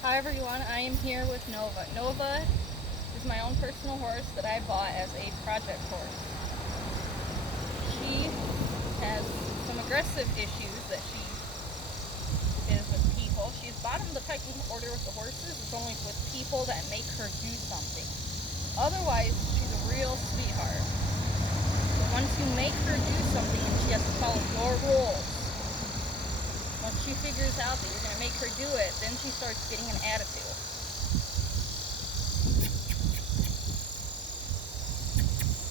Hi everyone, I am here with Nova. Nova is my own personal horse that I bought as a project horse. She has some aggressive issues that she is with people. She's bottom of the pecking order with the horses. It's only with people that make her do something. Otherwise, she's a real sweetheart. But once you make her do something and she has to follow your rules, once she figures out that you're going to make her do it, then she starts getting an attitude.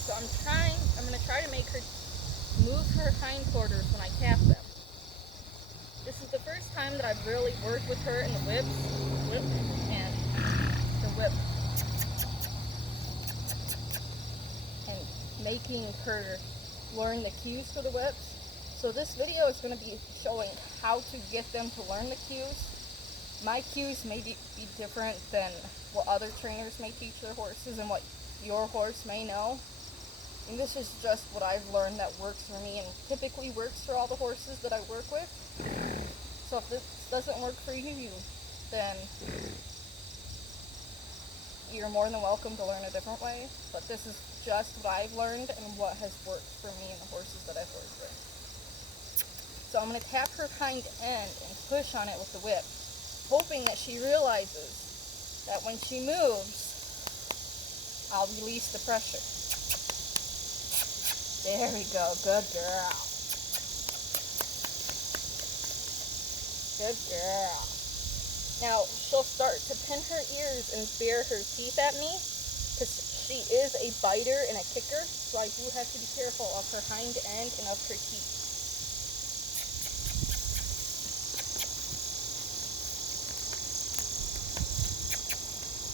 So I'm going to try to make her move her hindquarters when I tap them. This is the first time that I've really worked with her in the whip, and the whip, and making her learn the cues for the whips. So this video is going to be showing how to get them to learn the cues. My cues may be different than what other trainers may teach their horses and what your horse may know. And this is just what I've learned that works for me and typically works for all the horses that I work with. So if this doesn't work for you, then you're more than welcome to learn a different way. But this is just what I've learned and what has worked for me and the horses that I've worked with. So I'm going to tap her hind end and push on it with the whip, hoping that she realizes that when she moves, I'll release the pressure. There we go. Good girl. Good girl. Now, she'll start to pin her ears and bare her teeth at me because she is a biter and a kicker, so I do have to be careful of her hind end and of her teeth.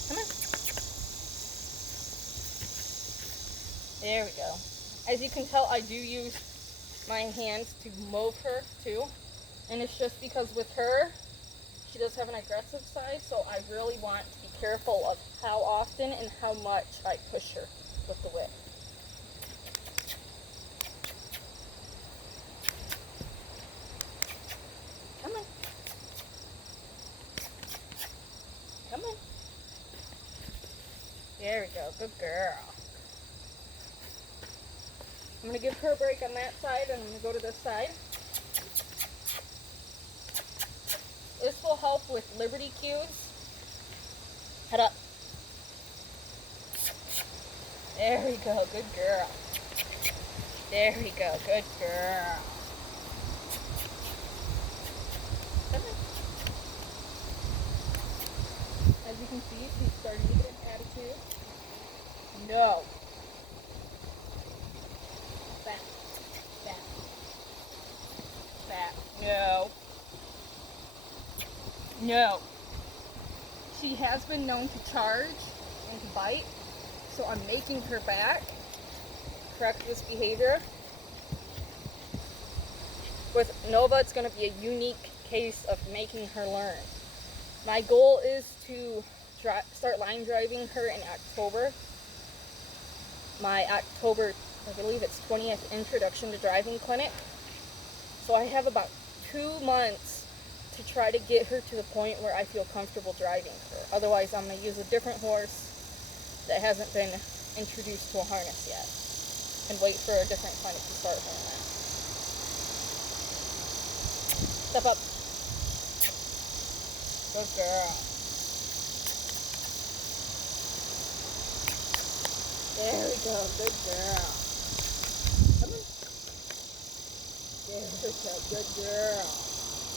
Come on. There we go. As you can tell, I do use my hands to move her too, and it's just because with her, she does have an aggressive side, so I really want to be careful of how often and how much I push her with the whip. Come on. Come on. There we go. Good girl. I'm going to give her a break on that side, and I'm going to go to this side. This will help with liberty cues. Head up. There we go. Good girl. There we go. Good girl. As you can see, she's starting to get an attitude. No. Back. Back. Back. No. No. She has been known to charge and to bite, so I'm making her back. Correct this behavior. With Nova, it's going to be a unique case of making her learn. My goal is to start line driving her in October. My October, I believe it's 20th introduction to driving clinic. So I have about 2 months to try to get her to the point where I feel comfortable driving her. Otherwise, I'm going to use a different horse that hasn't been introduced to a harness yet and wait for a different clinic to start her on that. Step up. Good girl. There we go. Good girl. Come on. There we go. Good girl.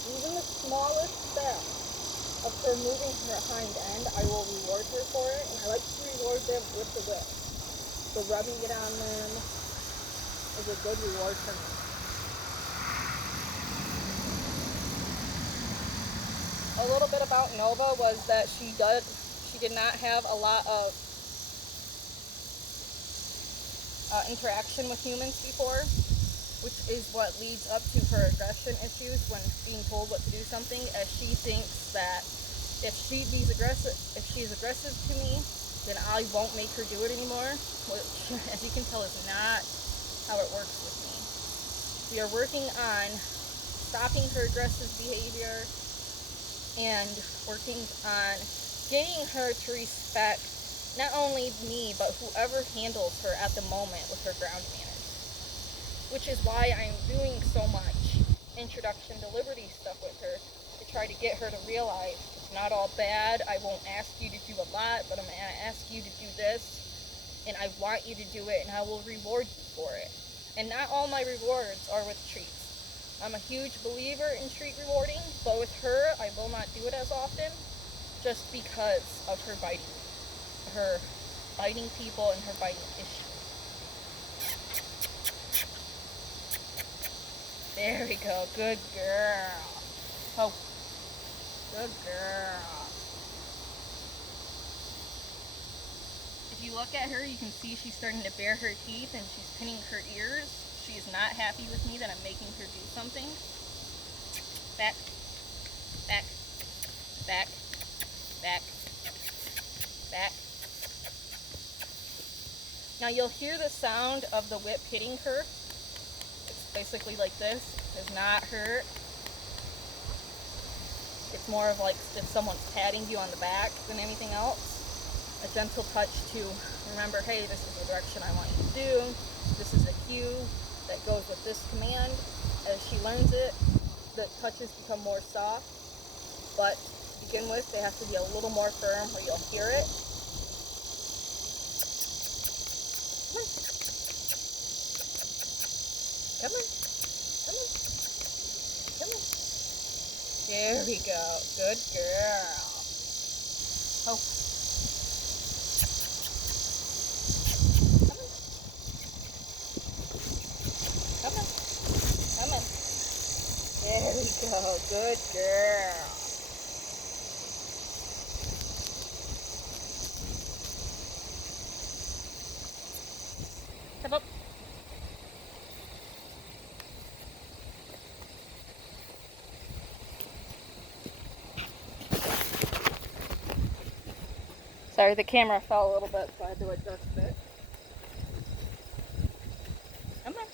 Even the smallest step of her moving her hind end, I will reward her for it, and I like to reward them with the whip. So rubbing it on them is a good reward for me. A little bit about Nova was that she did not have a lot of interaction with humans before, which is what leads up to her aggression issues when being told what to do something, as she thinks that if she's aggressive to me, then I won't make her do it anymore, which, as you can tell, is not how it works with me. We are working on stopping her aggressive behavior and working on getting her to respect not only me, but whoever handles her at the moment with her ground manners. Which is why I'm doing so much introduction to liberty stuff with her, to try to get her to realize it's not all bad. I won't ask you to do a lot, but I'm going to ask you to do this, and I want you to do it, and I will reward you for it. And not all my rewards are with treats. I'm a huge believer in treat rewarding, but with her, I will not do it as often, just because of her biting people and her biting issues. There we go. Good girl. Oh, good girl. If you look at her, you can see she's starting to bare her teeth and she's pinning her ears. She is not happy with me that I'm making her do something. Back, back, back, back, back. Now you'll hear the sound of the whip hitting her. It's basically like this. Does not hurt. It's more of like if someone's patting you on the back than anything else. A gentle touch to remember, hey, this is the direction I want you to do. This is a cue that goes with this command. As she learns it, the touches become more soft. But to begin with, they have to be a little more firm where you'll hear it. Come on. Come on. Come on. There we go. Good girl. Oh. Come on. Come on. There we go. Good girl. Step up. Sorry, the camera fell a little bit, so I had to adjust it. Come on.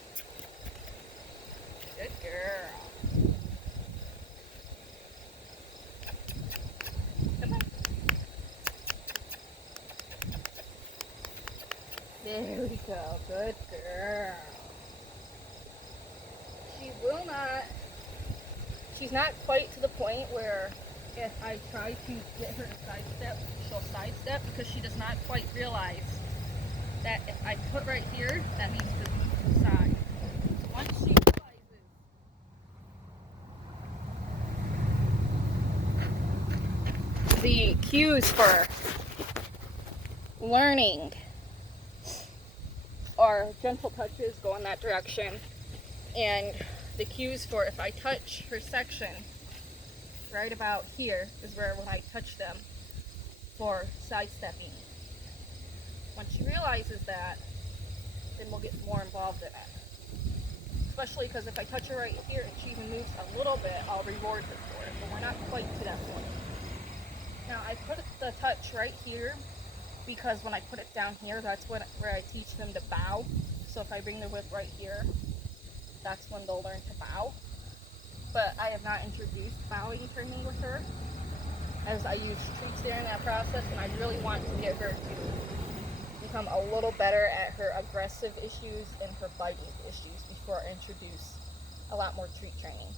Good girl. Come on. There we go. Good girl. She will not. She's not quite to the point where if I try to get her to sidestep, she'll sidestep, because she does not quite realize that if I put right here, that means to the side. Once she realizes the cues for learning are gentle touches, go in that direction, and the cues for if I touch her section right about here is where when I touch them for sidestepping. Once she realizes that, then we'll get more involved in it. Especially because if I touch her right here and she even moves a little bit, I'll reward her for it, but we're not quite to that point. Now I put the touch right here because when I put it down here, that's where I teach them to bow. So if I bring the whip right here, that's when they'll learn to bow. But I have not introduced bowing for me with her, as I use treats during that process, and I really want to get her to become a little better at her aggressive issues and her biting issues before I introduce a lot more treat training.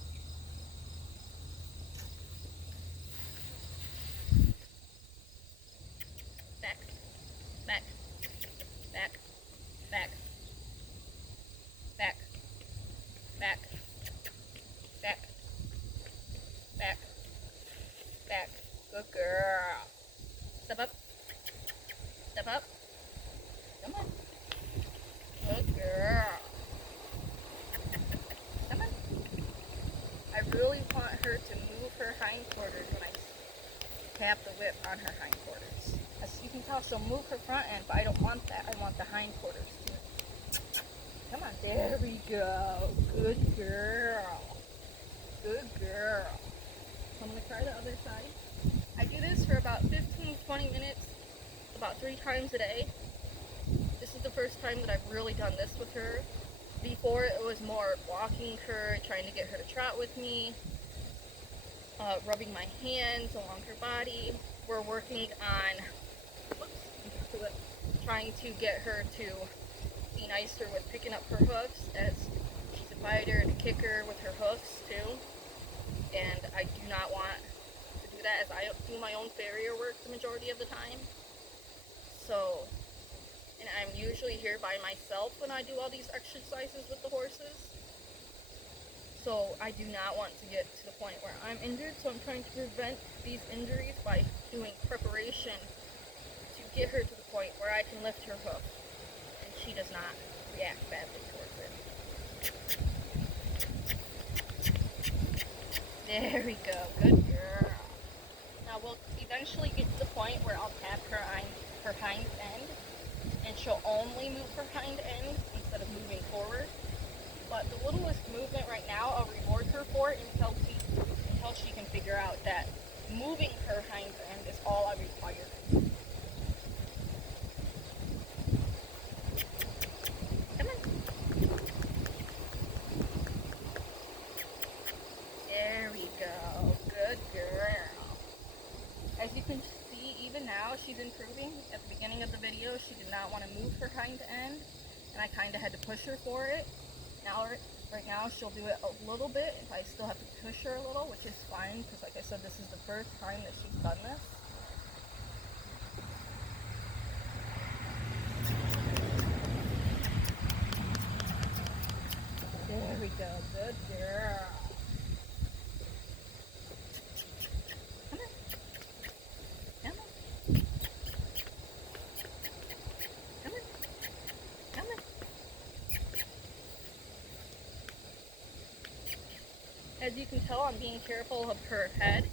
Back, back, back, back, back, back, back, back, back. Good girl. Step up. Step up. Come on. Good girl. Come on. I really want her to move her hindquarters when I tap the whip on her hindquarters. As you can tell, she'll move her front end, but I don't want that. I want the hindquarters too. Come on. There we go. Good girl. Good girl. I'm going to try the other side. I do this for about 15-20 minutes, about 3 times a day. This is the first time that I've really done this with her. Before, it was more walking her, trying to get her to trot with me. rubbing my hands along her body. We're working on trying to get her to be nicer with picking up her hoofs, as she's a biter and a kicker with her hoofs too. And I do not want to do that, as I do my own farrier work the majority of the time. So, and I'm usually here by myself when I do all these exercises with the horses. So I do not want to get to the point where I'm injured, so I'm trying to prevent these injuries by doing preparation to get her to the point where I can lift her hoof and she does not react badly towards it. There we go, good girl. Now we'll eventually get to the point where I'll tap her hind end, and she'll only move her hind end instead of moving forward. But the littlest movement right now, I'll reward her for until she can figure out that moving her hind end is all I require. Come on. There we go. Good girl. As you can see, even now she's improving. At the beginning of the video, she did not want to move her hind end, and I kind of had to push her for it. Now, right now, she'll do it a little bit. I still have to push her a little, which is fine, because like I said, this is the first time that she's done this. There we go. Good girl. Come on. Come on. Come on. Come on. As you can tell, I'm being careful of her head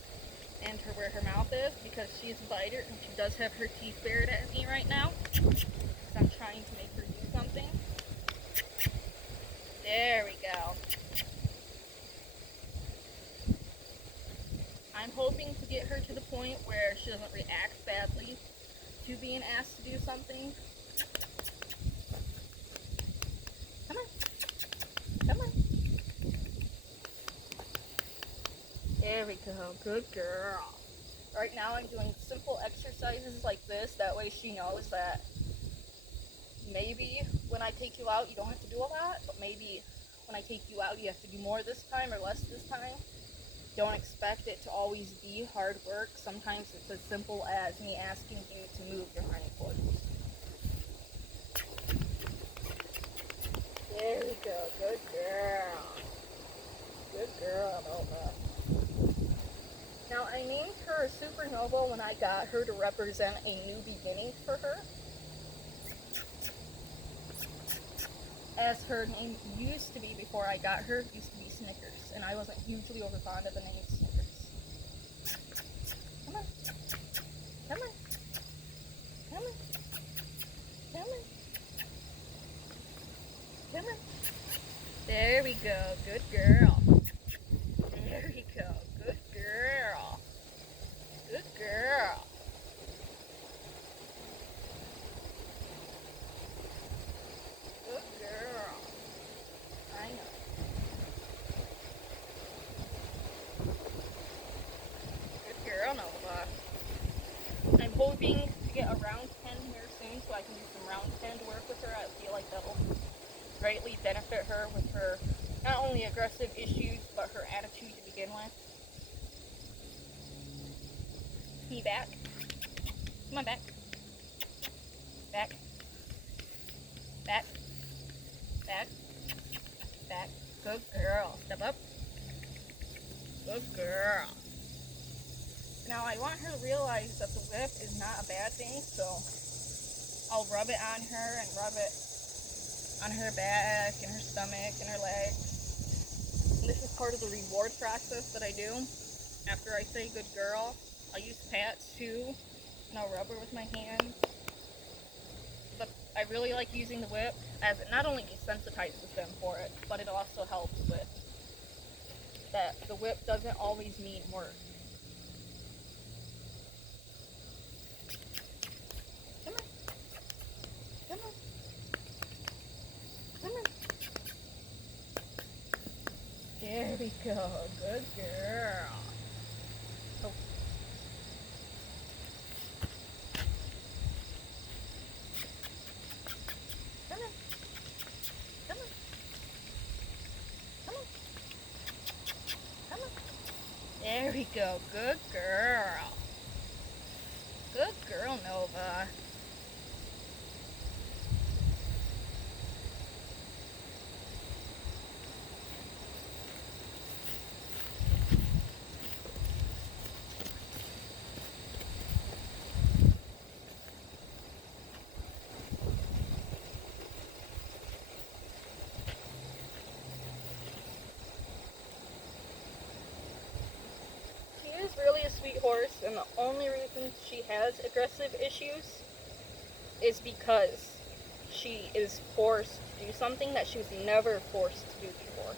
and where her mouth is, because she's a biter and she does have her teeth bared at me right now. So I'm trying to make her do something. There we go. I'm hoping to get her to the point where she doesn't react badly to being asked to do something. Come on. Come on. There we go. Good girl. Right now I'm doing simple exercises like this. That way she knows that maybe when I take you out, you don't have to do a lot, but maybe when I take you out, you have to do more this time or less this time. Don't expect it to always be hard work. Sometimes it's as simple as me asking you to move your hind foot. There we go. Good girl. Good girl, Nova. Now, I named her Supernova when I got her to represent a new beginning for her. As her name used to be before I got her, used to be Snickers, and I wasn't hugely overfond of the name Snickers. Come on. Come on. Come on. Come on. Come on. There we go. Good girl. There we go. Good girl. Good girl. Good girl. I know. Good girl, Nova. I'm hoping to get a round pen here soon so I can do some round pen work with her. I feel like that'll greatly benefit her with her not only aggressive issues, but her attitude to begin with. Knee back. Come on, back. Back. Back. Back. Back. Good girl. Step up. Good girl. Now, I want her to realize that the whip is not a bad thing, so I'll rub it on her and rub it on her back and her stomach and her legs. And this is part of the reward process that I do. After I say good girl, I'll use pats too, and I'll rub her with my hands. But I really like using the whip, as it not only desensitizes them for it, but it also helps with that the whip doesn't always mean work. Come on. Come on. Come on. There we go. Good girl. Oh. Come on. Come on. Come on. Come on. There we go. Good girl. Good girl, Nova. She is really a sweet horse, and the only reason she has aggressive issues is because she is forced to do something that she was never forced to do before.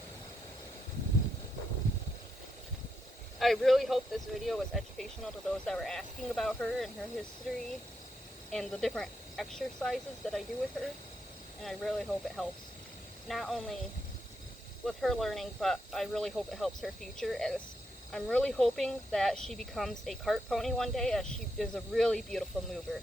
I really hope this video was educational to those that were asking about her and her history and the different exercises that I do with her, and I really hope it helps, not only with her learning, but I really hope it helps her future, as I'm really hoping that she becomes a cart pony one day, as she is a really beautiful mover.